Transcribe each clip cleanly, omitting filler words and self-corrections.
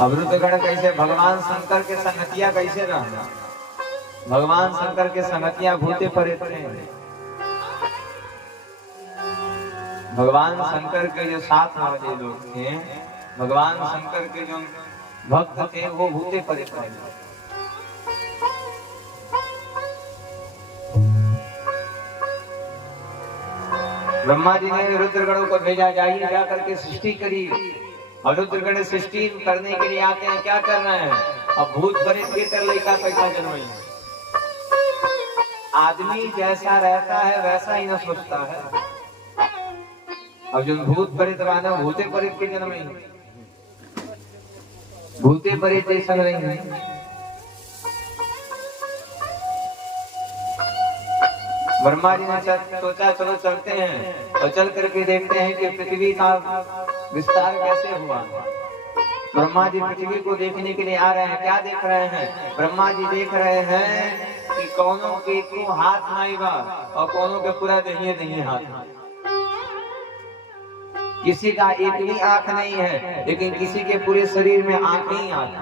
अवरुद्धगण कैसे भगवान शंकर के संगतिया कैसे रहना, भगवान शंकर के संगतिया भूते प्रेत थे। भगवान शंकर के जो साथ वाले लोग थे, भगवान शंकर के जो भक्त थे वो भूते प्रेत थे। ब्रह्मा जी ने रुद्रगणों को भेजा, जाइए जा करके सृष्टि करी। और रुद्रगण सृष्टि करने के लिए आते हैं, क्या कर रहे हैं? अब भूत प्रेत के तर लड़का पैसा जन्माई। आदमी जैसा रहता है वैसा ही न सोचता है। अब जो भूत प्रेत वाला भूते प्रेत के जन्म ही, भूते प्रेत जैसा नहीं। ब्रह्मा जी ने सोचा चलो चलते हैं, और चल करके देखते हैं कि पृथ्वी का विस्तार कैसे हुआ। ब्रह्मा जी पृथ्वी को देखने के लिए आ रहे हैं। क्या देख रहे हैं? ब्रह्मा जी देख रहे हैं कि कौनों के को हाथ नहीं बा और कौनों के पूरा दहिए हाथ। किसी का एक भी आंख नहीं है, लेकिन किसी के पूरे शरीर में आंख ही आंख।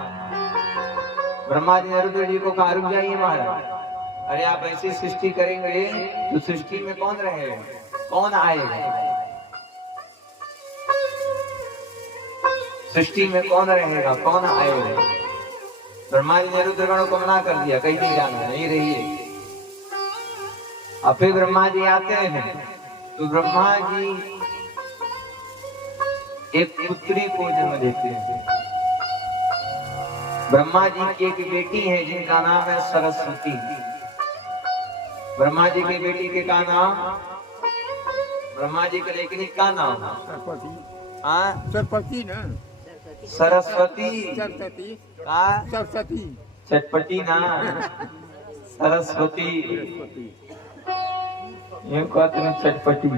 ब्रह्मा जी ने रुद्र जी को कहा, रुक जाइए महाराज, अरे आप ऐसी सृष्टि करेंगे तो सृष्टि में कौन रहेगा, कौन आएगा? सृष्टि में कौन रहेगा, कौन आएगा? ब्रह्मा जी ने रुद्रगणों को मना कर दिया, कहीं नहीं जाना, नहीं रहिए। अब फिर ब्रह्मा जी आते हैं तो ब्रह्मा जी एक पुत्री को जन्म देते हैं। ब्रह्मा जी की एक बेटी है जिनका नाम है सरस्वती। ब्रह्मा जी की बेटी के का नाम, ब्रह्मा जी के लेकिन का नाम सरस्वती। हाँ सरस्वती ना, सरस्वती सरस्वती का सरस्वती चटपटी ना, सरस्वती ये कहते हैं चटपटी।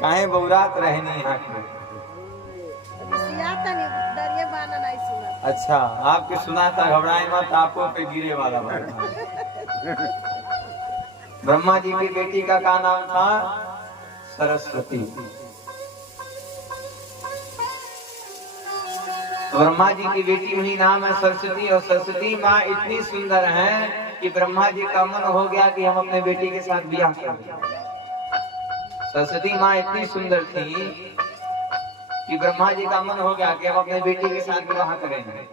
काहे बौरात रहनी यहाँ के? अच्छा आपके सुना था, घबराए मत, आपको पे गिरे वाला बात। ब्रह्मा जी की बेटी का क्या नाम था? सरस्वती। ब्रह्मा जी की बेटी वही नाम है सरस्वती। और सरस्वती माँ इतनी सुंदर है कि ब्रह्मा जी का मन हो गया कि हम अपने बेटी के साथ ब्याह करें। सरस्वती माँ इतनी सुंदर थी कि ब्रह्मा जी का मन हो गया कि हम अपने बेटी के साथ विवाह करेंगे।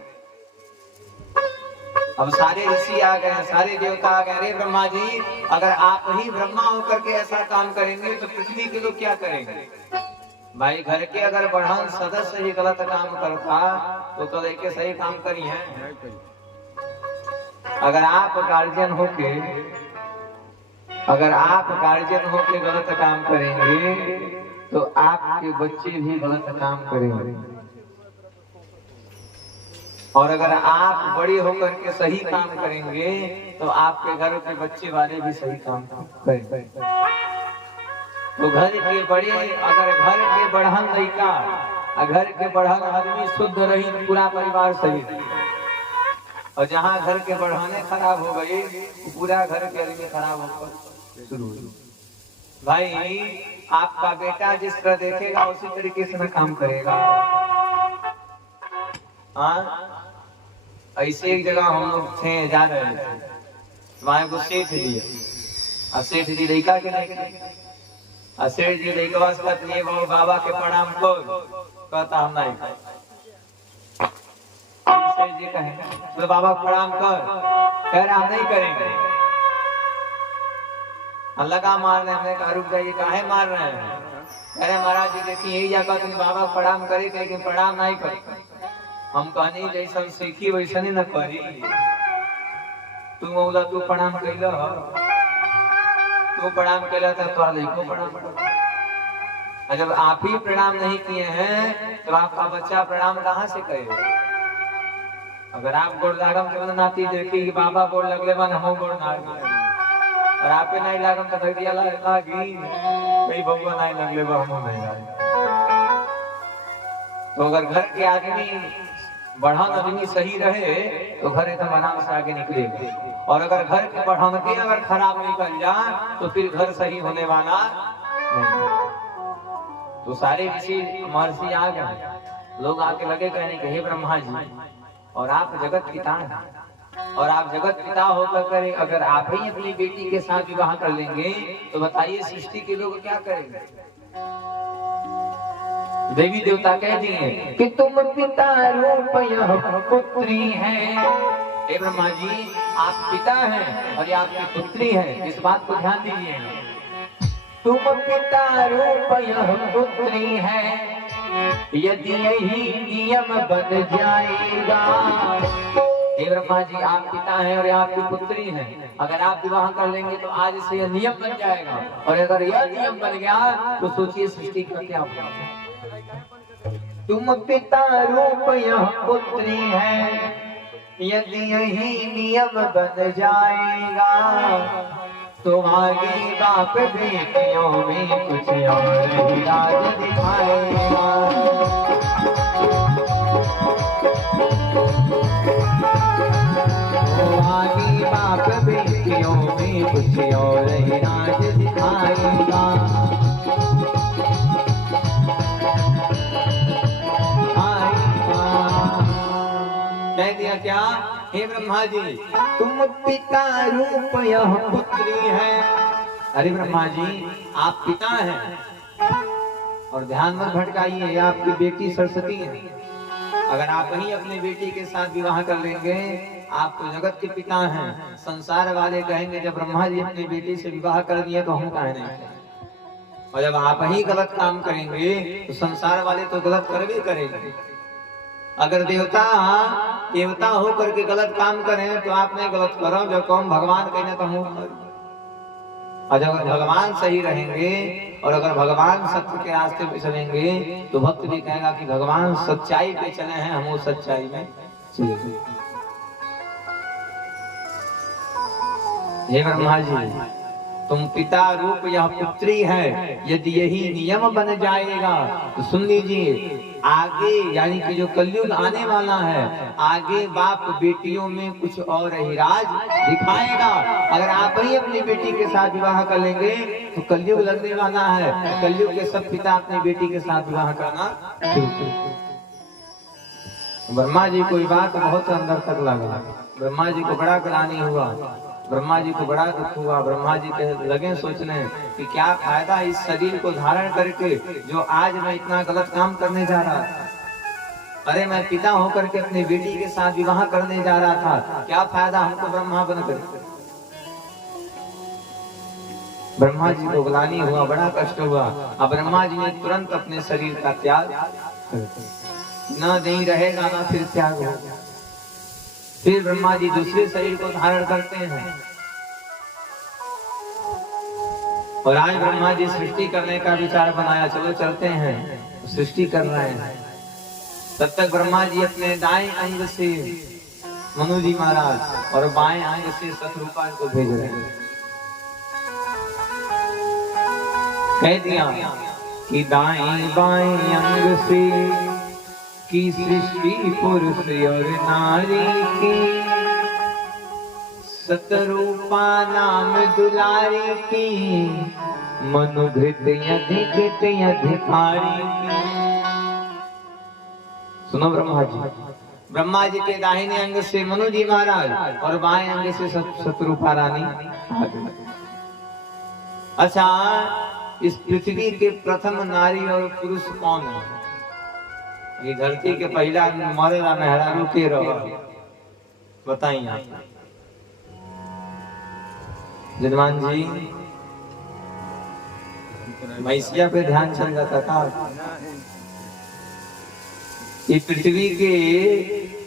अब सारे ऋषि आ गए, सारे देवता आ गए, अरे ब्रह्मा जी अगर आप ही ब्रह्मा होकर के ऐसा काम करेंगे तो पृथ्वी के लोग क्या करेंगे? भाई घर के अगर बढ़न सदस्य ही गलत काम करता तो कल के सही काम करी है। अगर आप गार्जियन होके गलत काम करेंगे तो आपके बच्चे भी गलत काम करेंगे। और अगर आप बड़े होकर के सही काम करेंगे तो आपके घर के बच्चे वाले भी सही काम करेंगे। तो घर के बड़े, अगर घर के बढ़न लड़का, घर के बढ़न आदमी शुद्ध रही तो पूरा परिवार सही। और जहाँ घर के बढ़ाने खराब हो गए पूरा घर के आदमी खराब होकर शुरू हुई। भाई आपका बेटा जिस तरह देखेगा उसी तरीके से काम करेगा। हाँ ऐसे एक जगह हम लोग थे, जा रहे थे, वहां को सेठ जी, और सेठ जी लड़का के लेके, और सेठ जी लड़का से कहते हैं वो बाबा के प्रणाम को, कहता हम नहीं। सेठ जी कहे तो बाबा प्रणाम कर, कह रहे हम नहीं करेंगे। अल्लाह का मार रहे, हमने कहा रुक जाइए, काहे मार रहे हैं? कह रहे महाराज जी देखिए यही जगह तुम बाबा प्रणाम करे, लेकिन प्रणाम नहीं करते। हम कहनी जैसा सीखी वैसा नहीं न करी। तू प्रणाम कैला, तू प्रणाम कैला था तो लड़को प्रणाम। जब आप ही प्रणाम नहीं किए हैं तो आपका बच्चा प्रणाम कहाँ से करेगा? अगर आप गोड़ लागम के नाती देखी कि बाबा गोड़ लगले बन हम गोड़ नाग, और आपे नहीं लागम तो धैर्य लागी कई बउआ नहीं लगले बा हम नहीं लागे। तो अगर घर के आदमी बढ़ान आदमी सही रहे तो घर एकदम आराम से आगे निकलेगा। और अगर घर के बढ़ान के अगर खराब निकल जाए तो फिर घर सही होने वाला नहीं। तो सारे ऋषि महर्षि आ गए, लोग आके लगे कहने के हे ब्रह्मा जी, और आप जगत पिता हैं, और आप जगत पिता होकर करे अगर आप ही अपनी बेटी के साथ विवाह कर लेंगे तो बताइए सृष्टि के लोग क्या करेंगे। देवी देवता कह दिए कि तुम पिता रूप यह पुत्री है। हे ब्रह्मा जी, आप पिता हैं और ये आपकी पुत्री है, इस बात को ध्यान दीजिए। तुम पिता रूप यह पुत्री है, यदि यही नियम बन जाएगा। हे ब्रह्मा जी, आप पिता हैं और ये आपकी पुत्री है, अगर आप विवाह कर लेंगे तो आज से यह नियम बन जाएगा, और अगर यह नियम बन गया तो सोचिए सृष्टि का क्या होगा। तुम पिता रूप यह पुत्री है, यदि यही नियम बन जाएगा तो आगे बाप बेटियों में कुछ और ही राज दिखाएगा। तो आगे बाप बेटियों में कुछ और ही राज दिखाएगा। कह दिया क्या, हे ब्रह्मा जी, तुम पिता रूप यह पुत्री है। अरे ब्रह्मा जी, आप पिता हैं और ध्यान मत भटकाइए, आपकी बेटी सरस्वती है। अगर आप ही अपनी बेटी के साथ विवाह कर लेंगे, आप तो जगत के पिता हैं। संसार वाले कहेंगे जब ब्रह्मा जी अपनी बेटी से विवाह कर दिए तो हम कहें नहीं, और जब आप ही गलत काम करेंगे तो संसार वाले तो गलत करवे करेंगे। अगर देवता हो करके गलत काम करें तो आप नहीं गलत करो, जब कौन भगवान कहने तो हम, और जब भगवान सही रहेंगे और अगर भगवान सत्य के रास्ते पे चलेंगे तो भक्त भी कहेगा कि भगवान सच्चाई पे चले हैं, हम उस सच्चाई में चले। हे ब्रह्मा जी, तुम पिता रूप यह पुत्री है, यदि यही नियम बन जाएगा तो सुन लीजिए, आगे यानी कि जो कलयुग आने वाला है, आगे बाप बेटियों में कुछ और ही राज दिखाएगा। अगर आप ही अपनी बेटी के साथ विवाह कर लेंगे तो कलयुग लगने वाला है, कलयुग के सब पिता अपनी बेटी के साथ विवाह करना शुरू करेंगे। ब्रह्मा जी को बात बहुत अंदर तक लगा, ब्रह्मा जी को बड़ा ग्लानि हुआ, ब्रह्मा जी को बड़ा दुख हुआ। ब्रह्मा जी के लगे सोचने कि क्या फायदा इस शरीर को धारण करके, जो आज मैं इतना गलत काम करने जा रहा था। अरे मैं पिता होकर के अपनी बेटी के साथ विवाह करने जा रहा था, क्या फायदा हमको ब्रह्मा बनकर। ब्रह्मा जी को ग्लानि हुआ, बड़ा कष्ट हुआ। अब ब्रह्मा जी ने तुरंत अपने शरीर का त्याग न नहीं रहेगा ना फिर त्याग होगा। फिर ब्रह्मा जी दूसरे शरीर को धारण करते हैं, और आज ब्रह्मा जी सृष्टि करने का विचार बनाया, चलो चलते हैं सृष्टि कर रहे हैं। तब तक ब्रह्मा जी अपने दाएं अंग से मनु जी महाराज और बाएं अंग से शत्रुपाल को भेज रहे हैं। कह दिया कि दाएं बाएं अंग से की सृष्टि पुरुष और नारी की, सतरूपा नाम दुलारी की, मनुघृत अधिकृत अधिकारी की। सुनो ब्रह्मा जी, ब्रह्मा जी के दाहिने अंग से मनु जी महाराज और बाएं अंग से शत्रुपा रानी। अच्छा, इस पृथ्वी के प्रथम नारी और पुरुष कौन है? ये धरती के पहला मरेला मेहरारू के रहो, बताइए आप। जजमान जी, मैसिया पे ध्यान चल जाता था। ये पृथ्वी के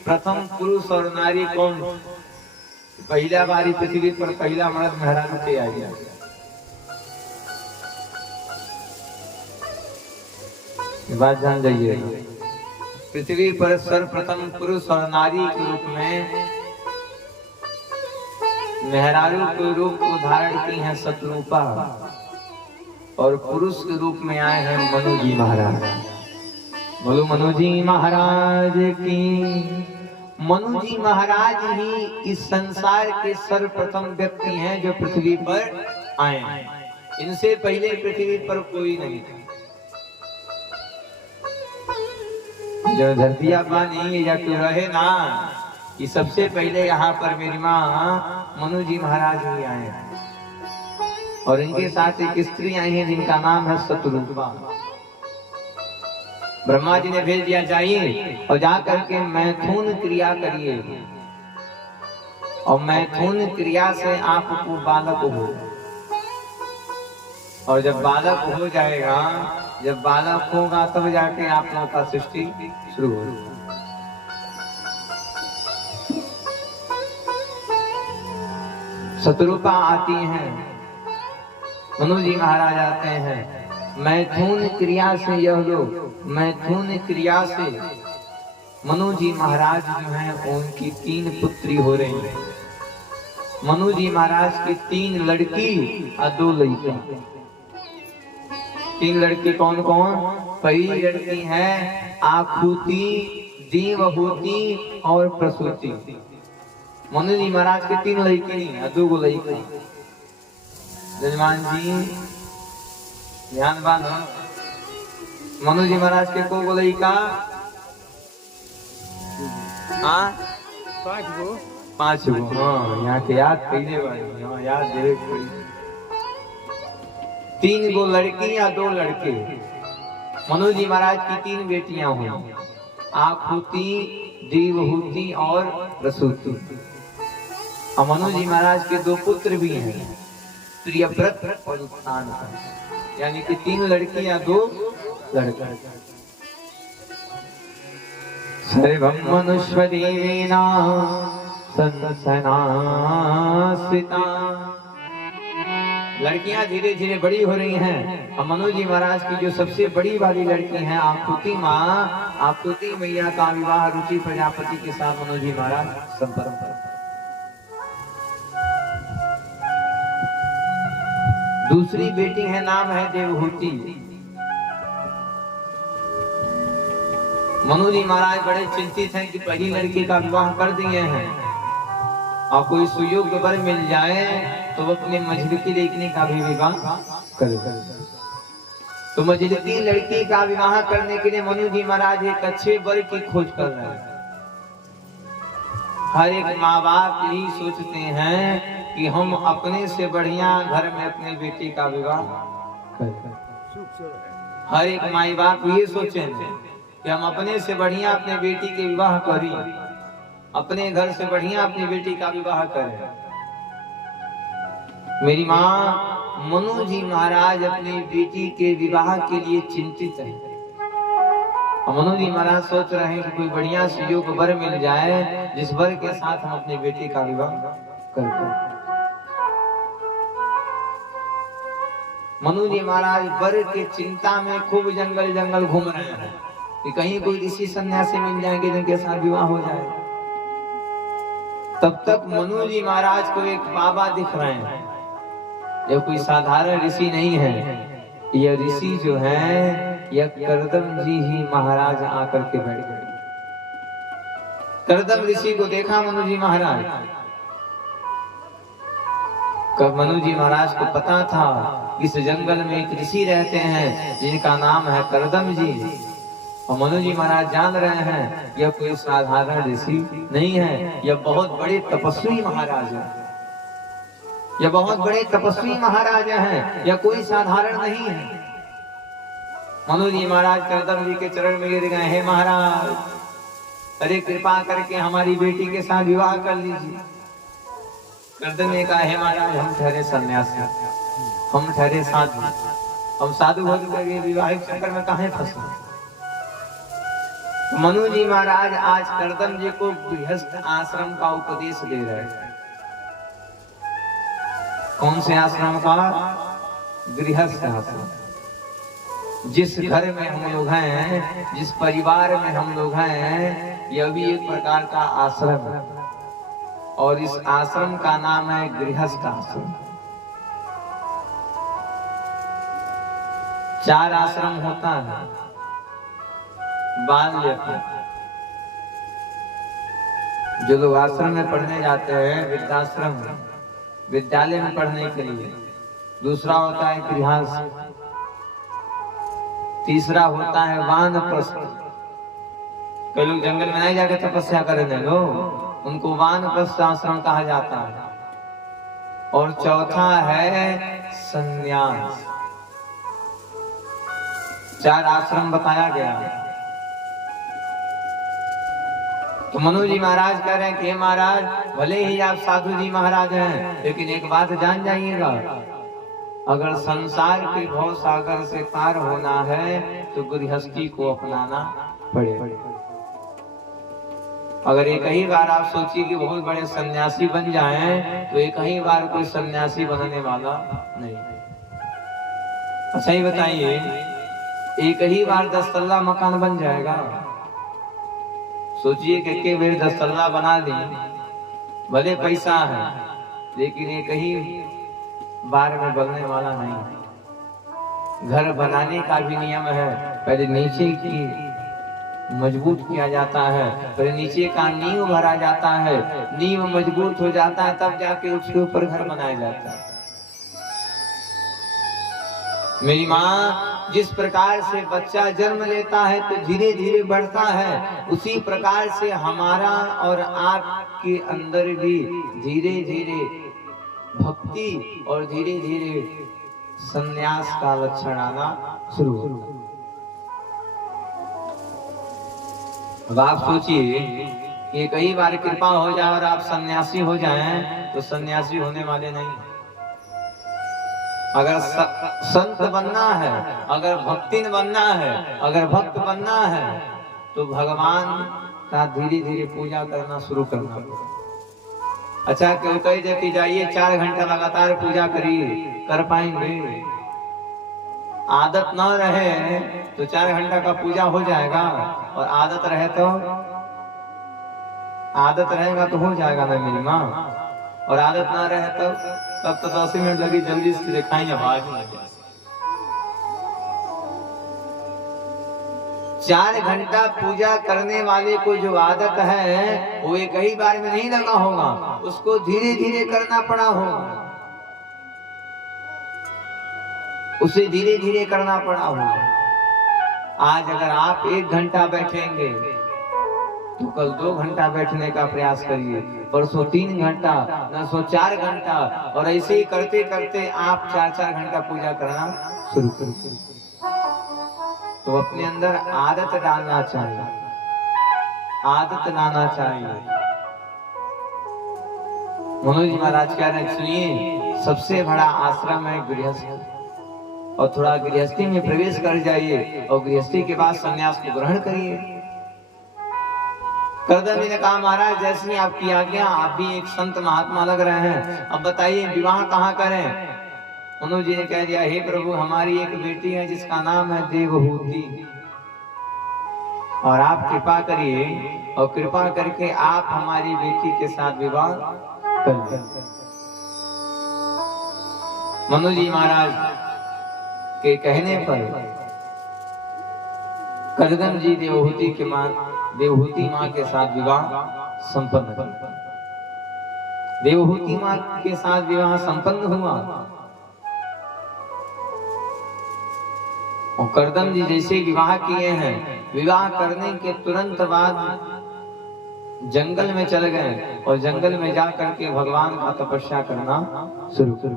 प्रथम पुरुष और नारी कौन? पहला बारी पृथ्वी पर पहला मर्द मेहरारू के आ गया। बात जान जाइए, पृथ्वी पर सर्वप्रथम पुरुष और नारी के रूप में मेहरारू के रूप को धारण की है शत्रुपा, और पुरुष के रूप में आए हैं मनु जी महाराज। बोलो मनु जी महाराज की। मनु जी महाराज ही इस संसार के सर्वप्रथम व्यक्ति हैं जो पृथ्वी पर आए हैं। इनसे पहले पृथ्वी पर कोई नहीं था। जो धरतिया पानी या तो रहे ना कि सबसे पहले यहाँ पर मेरी माँ मनु जी महाराज ही आए हैं और इनके साथ एक स्त्री आई है जिनका नाम है शत्रुपा। ब्रह्मा जी ने भेज दिया जाइए और जा करके मैथुन क्रिया करिए और मैथुन क्रिया से आपको बालक हो और जब बालक हो जाएगा, जब बालक होगा तब जाके आप लोगों का सृष्टि शुरू होगी। शत्रुपा आती हैं, मनु जी महाराज आते हैं। मैथुन क्रिया से यह लोग, मैथुन क्रिया से मनु जी महाराज जो हैं उनकी 3 पुत्री हो रही हैं। मनु जी महाराज की 3 लड़की और 2 लड़के। 3 लड़की कौन कौन? पहली लड़की है आकृति, देवहूति और प्रसूति। मनु जी महाराज के 3 लड़की नहीं, 2 लड़के। जजमान जी ध्यान बांधो, मनु जी महाराज के को लड़का? हाँ 5 गो। हाँ यहाँ के याद पहले वाली, हाँ याद देवे पड़ी। 3 गो लड़की या 2 लड़के। मनु जी महाराज की 3 बेटियां हुई, आकृति, देवहूति और प्रसूति। और मनु जी महाराज के 2 पुत्र भी हैं, प्रियव्रत और उत्तान, यानी कि 3 लड़की या 2 लड़के। सर्वं मनुष्यदेवेना संसनासिता। लड़कियां धीरे धीरे बड़ी हो रही हैं और मनु जी महाराज की जो सबसे बड़ी वाली लड़की है आकृति माँ, आकृति मैया का विवाह रुचि प्रजापति के साथ मनु जी महाराज संपन्न कर। दूसरी बेटी है, नाम है देवहूति। मनु जी महाराज बड़े चिंतित हैं कि पहली लड़की का विवाह कर दिए हैं और कोई सुयोग्य वर मिल जाए तो वो अपने मझली लड़की का भी विवाह कर। तो मझली लड़की का विवाह करने के लिए मनु जी महाराज एक अच्छे वर की खोज कर रहे हैं। हर एक माँ बाप यही सोचते हैं कि हम अपने से बढ़िया घर में अपने बेटी का विवाह करें। हर एक माई बाप ये सोचे कि हम अपने से बढ़िया अपने बेटी के विवाह करें, अपने घर से बढ़िया अपनी बेटी का विवाह करें। मेरी माँ मनु जी महाराज अपनी बेटी के विवाह के लिए चिंतित है। मनु जी महाराज सोच रहे हैं कि कोई बढ़िया सुयोग वर मिल जाए जिस वर के साथ हम अपनी बेटी का विवाह करते। मनु जी महाराज वर के चिंता में खूब जंगल जंगल घूम रहे हैं कि कहीं कोई ऋषि सन्यासी मिल जाएंगे जिनके साथ विवाह हो जाए। तब तक मनु जी महाराज को एक बाबा दिख रहे हैं। यह कोई साधारण ऋषि नहीं है, यह ऋषि जो है यह करदम जी ही महाराज आकर के बैठ गए। करदम ऋषि को देखा मनु जी महाराज। मनु जी महाराज को पता था इस जंगल में एक ऋषि रहते हैं जिनका नाम है करदम जी। और मनु जी महाराज जान रहे हैं यह कोई साधारण ऋषि नहीं है, यह बहुत बड़े तपस्वी महाराज है। यह बहुत बड़े तपस्वी महाराज हैं, यह कोई साधारण नहीं है। मनु जी महाराज करदम जी के चरण में गिर गए, हे महाराज अरे कृपा करके हमारी बेटी के साथ विवाह कर लीजिए। करदम ने कहा, हे महाराज हम ठहरे सन्यासी, हम ठहरे साधु, हम साधु हो गए, विवाहिक चक्कर में कहां फंसे। मनु जी महाराज आज करदम जी को गृहस्थ आश्रम का उपदेश दे रहे हैं। कौन से आश्रम का? गृहस्थ आश्रम। जिस घर में हम लोग हैं, जिस परिवार में हम लोग हैं, यह भी एक प्रकार का आश्रम है और इस आश्रम का नाम है गृहस्थ आश्रम। 4 आश्रम होता है। बाल्य, जो लोग आश्रम में पढ़ने जाते हैं, वृद्धाश्रम, विद्यालय में पढ़ने के लिए। दूसरा होता है गृहस्थ, तीसरा होता है वानप्रस्थ, कई लोग जंगल में नहीं जाकर तपस्या करेंगे लोग, उनको वानप्रस्थ आश्रम कहा जाता है। और चौथा है संन्यास। 4 आश्रम बताया गया। तो मनु जी महाराज कह रहे हैं कि हे महाराज, भले ही आप साधु जी महाराज हैं, लेकिन एक बात जान जाइएगा, अगर संसार के भव सागर से पार होना है तो गृहस्थी को अपनाना पड़ेगा। अगर एक ही बार आप सोचिए कि बहुत बड़े सन्यासी बन जाएं, तो एक ही बार कोई सन्यासी बनने वाला नहीं। अच्छा ही बताइए, एक ही बार 10 तल्ला मकान बन जाएगा? सोचिए कि एक बार 10 तल्ला बना दी, भले पैसा है, लेकिन एक ही बार में बनने वाला नहीं। घर बनाने का भी नियम है, पहले नीचे की मजबूत किया जाता है, पहले नीचे का नींव भरा जाता है, नींव मजबूत हो जाता है, तब जाके उसके ऊपर घर बनाया जाता है। मेरी माँ, जिस प्रकार से बच्चा जन्म लेता है तो धीरे धीरे बढ़ता है, उसी प्रकार से हमारा और आपके अंदर भी धीरे धीरे भक्ति और धीरे धीरे संन्यास का लक्षण आना शुरू होगा। अब आप सोचिए कि कई बार कृपा हो जाए और आप सन्यासी हो जाएं, तो सन्यासी होने वाले नहीं। अगर संत बनना है, अगर भक्तिन बनना है, अगर भक्त बनना है, तो भगवान का धीरे धीरे पूजा करना शुरू करना पड़ेगा। अच्छा, क्यों कह दे कि जाइए 4 घंटा लगातार पूजा करिए, कर पाएंगे? आदत न रहे तो 4 घंटा का पूजा हो जाएगा, और आदत रहे तो आदत रहेगा तो हो जाएगा ना मेरी माँ। और आदत ना रहे तो तब तो 10 मिनट लगी, जल्दी से दिखाएंगे भाग में। 4 घंटा पूजा करने वाले को जो आदत है वो एक ही बार में नहीं लगा होगा, उसको धीरे धीरे करना पड़ा होगा, उसे धीरे धीरे करना पड़ा होगा। आज अगर आप 1 घंटा बैठेंगे तो कल 2 घंटा बैठने का प्रयास करिए, परसों 3 घंटा, नरसों 4 घंटा, और ऐसे ही करते करते आप 4-4 घंटा पूजा करना शुरू करिए। तो अपने अंदर आदत डालना चाहिए, आदत लाना चाहिए। मनु जी महाराज कह रहे हैं, सुनिए, सबसे बड़ा आश्रम है गृहस्थ, और थोड़ा गृहस्थी में प्रवेश कर जाइए, और गृहस्थी के बाद संन्यास को ग्रहण करिए। करदम जी ने कहा, महाराज जैसी आपकी आज्ञा, आप भी एक संत महात्मा लग रहे हैं, अब बताइए विवाह कहाँ करें? मनु जी ने कह दिया, हे प्रभु, हमारी एक बेटी है जिसका नाम है देवहूति, और आप कृपा करिए, और कृपा करके आप हमारी बेटी के साथ विवाह करिए। मनु जी महाराज के कहने पर करदम जी देवहूति माँ के साथ विवाह संपन्न हुआ। देवहूति माँ के साथ विवाह संपन्न हुआ, और करदम जी जैसे विवाह किए हैं, विवाह करने के तुरंत बाद जंगल में चले गए, और जंगल में जाकर के भगवान का तपस्या करना शुरू कर।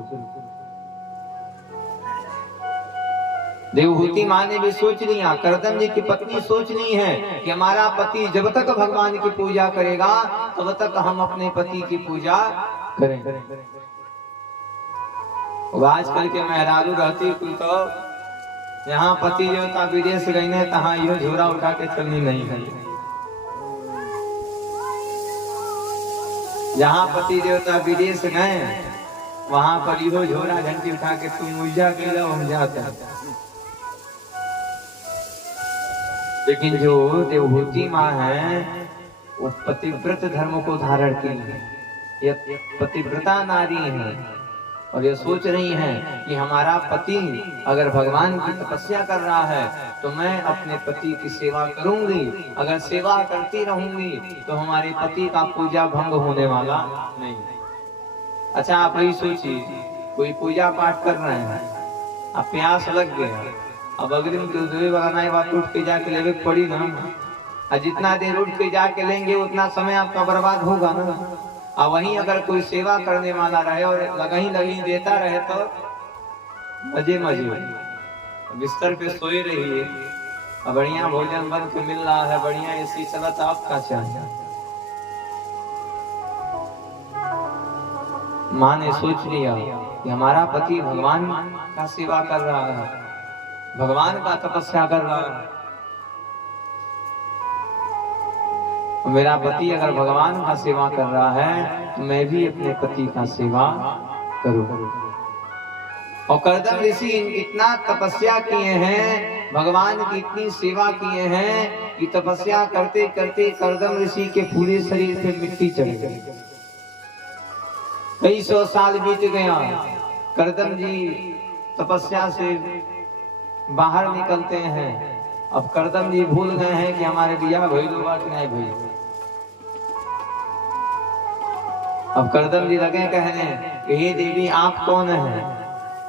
देवहूति माँ ने भी सोच लिया, करदम जी की पत्नी सोच ली है कि हमारा पति जब तक भगवान की पूजा करेगा तब तक हम अपने पति की पूजा करेंगे। आजकल के मेहरारू रहती तो यहाँ पति देवता विदेश गई, तहाँ यो झोरा उठा के चलनी नहीं है। जहाँ पति देवता विदेश गए, वहां पर यो झोरा घंटी उठा के तुम उलझा के लो, हम जाते। लेकिन जो देवहूति माँ है, वो पतिव्रत धर्म को धारण की है, ये पतिव्रता नारी है, और ये सोच रही हैं कि हमारा पति अगर भगवान की तपस्या कर रहा है तो मैं अपने पति की सेवा करूंगी, अगर सेवा करती रहूंगी तो हमारे पति का पूजा भंग होने वाला नहीं। अच्छा, आप यही सोचिए, कोई पूजा पाठ कर रहे हैं, अब प्यास लग गया, अब अग्रिम के उद्योग बनाए बात उठ के जाके लेवे पड़ी ना, और जितना देर उठ के जाके लेंगे उतना समय आपका बर्बाद होगा ना। और वहीं अगर कोई सेवा करने वाला रहे और लगही लगही देता रहे तो मजे मजे, बिस्तर पे सोए रहिए और बढ़िया भोजन बन के मिल रहा है, बढ़िया एसी चला, तो आपका चाहिए। माँ ने सोच लिया कि हमारा पति भगवान का सेवा कर रहा है, भगवान का तपस्या कर रहा है, मेरा पति अगर भगवान का सेवा कर रहा है तो मैं भी अपने पति का सेवा करूं। और कर्दम ऋषि इतना तपस्या किए हैं, भगवान की इतनी सेवा किए हैं कि तपस्या करते करते कर्दम ऋषि के पूरे शरीर पे मिट्टी चढ़ गई। कई सौ साल बीत गया, कर्दम जी तपस्या से बाहर निकलते हैं। अब कर्दम जी भूल गए हैं कि हमारे बिया भइल बा कि नहीं भइल। अब कर्दम जी लगे कहने कि हे देवी आप कौन हैं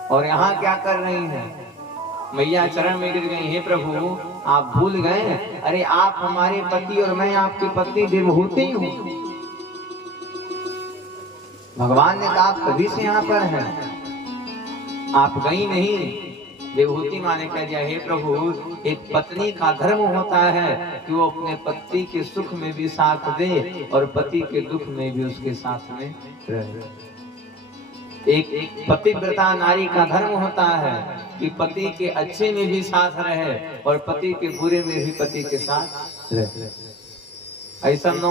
और यहाँ क्या कर रही हैं। मैया चरण में गिर गई, हे प्रभु आप भूल गए, अरे आप हमारे पति और मैं आपकी पत्नी देवहूति हूँ। भगवान ने कहा आप कभी से यहाँ पर हैं, आप गई नहीं। देवहूति माँ ने कह दिया, हे प्रभु एक पत्नी का धर्म होता है कि वो अपने पति के सुख में भी साथ दे और पति के दुख में भी उसके साथ में रहे। एक पतिव्रता नारी का धर्म होता है कि पति के अच्छे में भी साथ रहे और पति के बुरे में भी पति के साथ रहे। ऐसा न